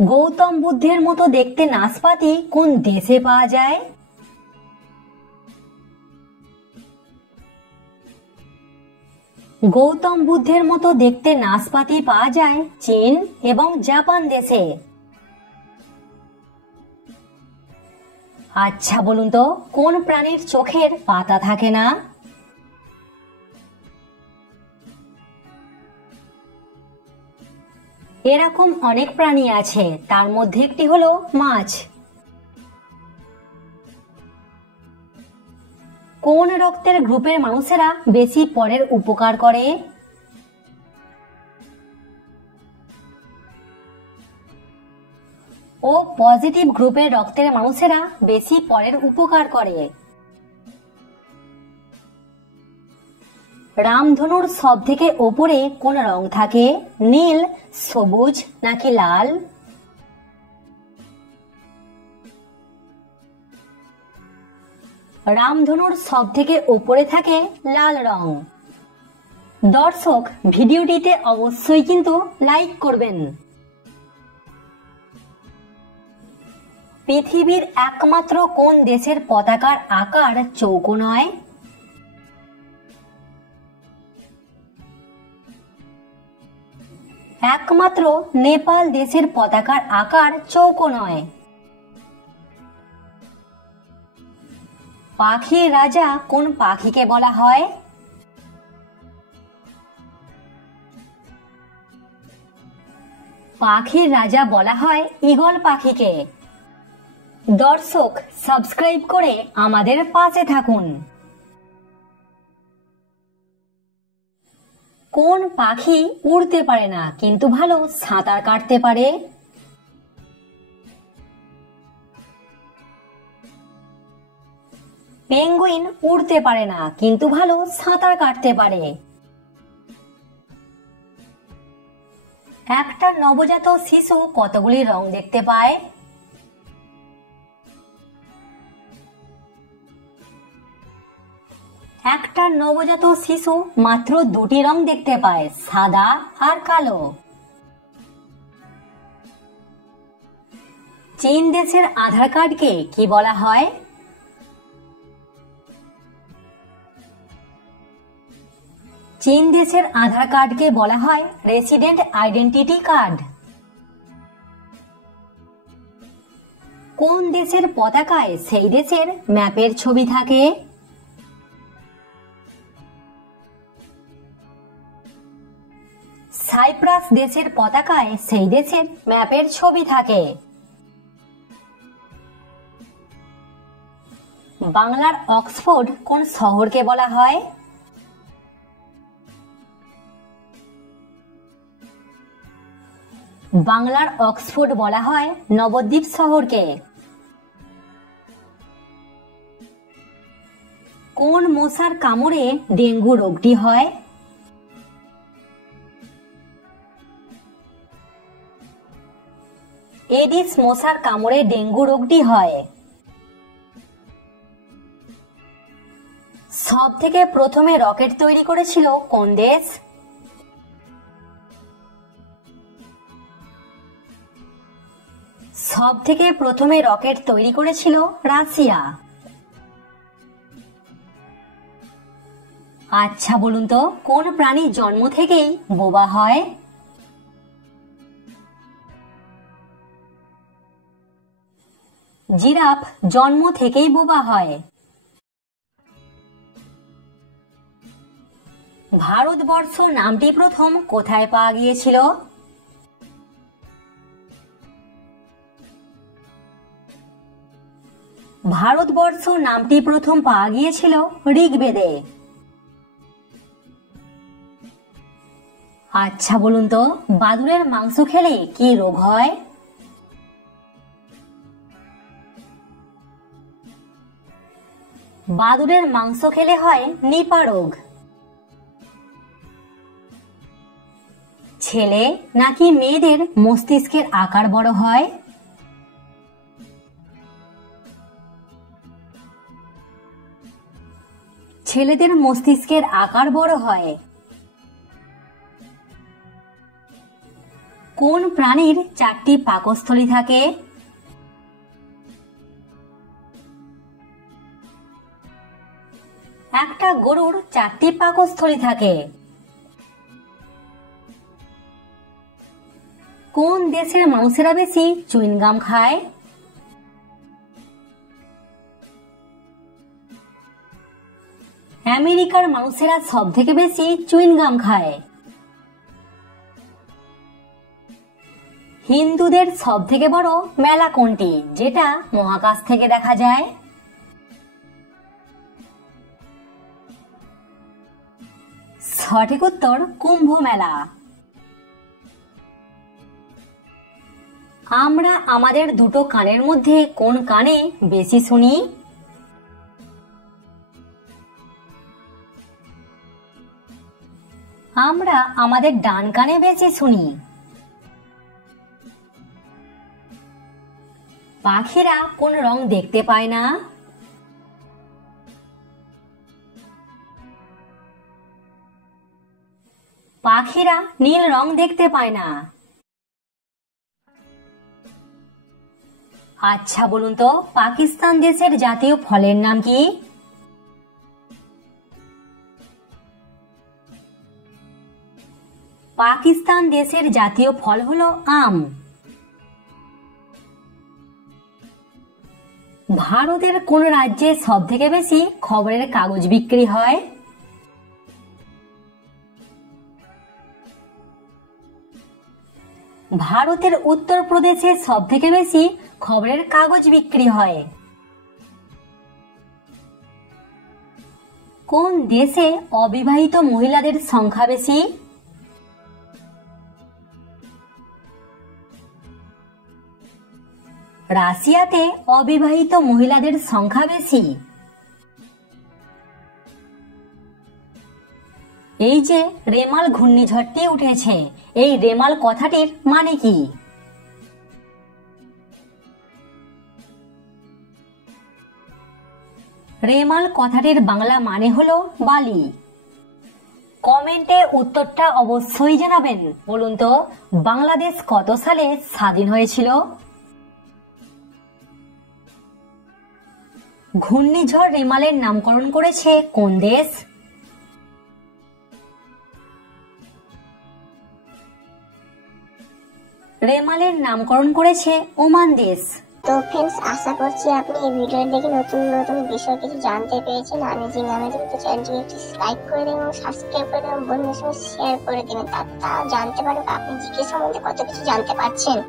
গৌতম বুদ্ধের মতো দেখতে নাশপাতি কোন দেশে পাওয়া যায়? গৌতম বুদ্ধের মতো দেখতে নাশপাতি পাওয়া যায় চীন এবং জাপান দেশে। আচ্ছা বলুন তো, কোন প্রাণীর চোখের পাতা থাকে না? এরকম অনেক প্রাণী আছে, তার মধ্যে একটি হলো মাছ। কোন রক্তের গ্রুপের মানুষেরা বেশি পরের উপকার করে? ও পজিটিভ গ্রুপের রক্তের মানুষেরা বেশি পরের উপকার করে। রামধনুর সব থেকে ওপরে কোন রং থাকে? নীল, সবুজ নাকি লাল? রামধনুর সব থেকে ওপরে থাকে লাল রং। দর্শক, ভিডিওটিতে অবশ্যই কিন্তু লাইক করবেন। পৃথিবীর একমাত্র কোন দেশের পতাকার আকার চৌকো নয়? একমাত্র নেপাল দেশের পতাকার আকার চৌকো নয়। পাখির রাজা কোন পাখিকে বলা হয়? পাখির রাজা বলা হয় ঈগল পাখিকে। দর্শক, সাবস্ক্রাইব করে আমাদের পাশে থাকুন। কোন পাখি উড়তে পারে না কিন্তু ভালো সাঁতার কাটতে পারে? পেঙ্গুইন উড়তে পারে না কিন্তু ভালো সাঁতার কাটতে পারে। একটা নবজাত শিশু কতগুলি রং দেখতে পায়? একটা নবজাত শিশু মাত্র দুটি রং দেখতে পায়, সাদা আর কালো। চীন দেশের আধার কার্ডকে কি বলা হয়? চীন দেশের আধার কার্ডকে বলা হয় রেসিডেন্ট আইডেন্টিটি কার্ড। কোন দেশের পতাকায় সেই দেশের ম্যাপের ছবি থাকে? সাইপ্রাস দেশের পতাকায় সেই দেশের ম্যাপের ছবি থাকে। বাংলার অক্সফোর্ড কোন শহরকে বলা হয়? বাংলার অক্সফোর্ড বলা হয় নবদ্বীপ শহরকে। কোন মশার কামড়ে ডেঙ্গু রোগটি হয়? এডিস মশার কামড়ে ডেঙ্গু রোগটি হয়। সব থেকে প্রথমে রকেট তৈরি করেছিল কোন দেশ? সব থেকে প্রথমে রকেট তৈরি করেছিল রাশিয়া। আচ্ছা বলুন তো, কোন প্রাণী জন্ম থেকেই বোবা হয়? জিরাফ জন্ম থেকেই বোবা হয়। ভারতবর্ষ নামটি প্রথম কোথায় পাওয়া গিয়েছিল? ভারতবর্ষ নামটি প্রথম পাওয়া গিয়েছিল ঋগ্বেদে। আচ্ছা বলুন তো, বাদুড়ের মাংস খেলে কি রোগ হয়? বাদুড়ের মাংস খেলে হয় নিপা রোগ। ছেলে নাকি মেয়েদের মস্তিষ্কের আকার বড় হয়? ছেলেদের মস্তিষ্কের আকার বড় হয়। কোন প্রাণীর 4টি পাকস্থলী থাকে? একটা গরুর 4টি পাকস্থলী থাকে। কোন দেশের মানুষেরা বেশি চুইংগাম খায়? আমেরিকার মানুষেরা সবথেকে বেশি চুইংগাম খায়। হিন্দুদের সবথেকে বড় মেলা কোনটি, যেটা মহাকাশ থেকে দেখা যায়? সঠিক উত্তর কুম্ভ মেলা। আমরা আমাদের দুটো কানের মধ্যে কোন কানে বেশি শুনি? আমরা আমাদের ডান কানে বেশি শুনি। পাখিরা কোন রং দেখতে পায় না? পাখিরা নীল রং দেখতে পায় না। আচ্ছা বলুন তো, পাকিস্তান দেশের জাতীয় ফলের নাম কি? পাকিস্তান দেশের জাতীয় ফল হলো আম। ভারতের কোন রাজ্যে সবথেকে বেশি খবরের কাগজ বিক্রি হয়? ভারতের উত্তরপ্রদেশে সবথেকে বেশি খবরের কাগজ বিক্রি হয়। কোন দেশে অবিবাহিত মহিলাদের সংখ্যা বেশি? রাশিয়াতে অবিবাহিত মহিলাদের সংখ্যা বেশি। এই যে রেমাল ঘূর্ণিঝড়টি উঠেছে, এই রেমাল কথাটির মানে কি? রেমাল কথাটির বাংলা মানে হলো বালি। কমেন্টে উত্তরটা অবশ্যই জানাবেন। বলুন তো, বাংলাদেশ কত সালে স্বাধীন হয়েছিল? ঘূর্ণিঝড় রেমালের নামকরণ করেছে কোন দেশ? রেমালের নামকরণ করেছে ওমান দেশ। তো ফ্রেন্ডস, আশা করছি আপনি এই ভিডিও দেখে নতুন নতুন বিষয় কিছু জানতে পেরেছেন। অ্যামেজিং তো চ্যানেলটিকে একটি লাইক করে দেবেন এবং সাবস্ক্রাইব করে দেবেন, বন্ধুদের সঙ্গে শেয়ার করে দেবেন, তারা জানতে পারবে আপনি জিকে সম্বন্ধে কত কিছু জানতে পারছেন।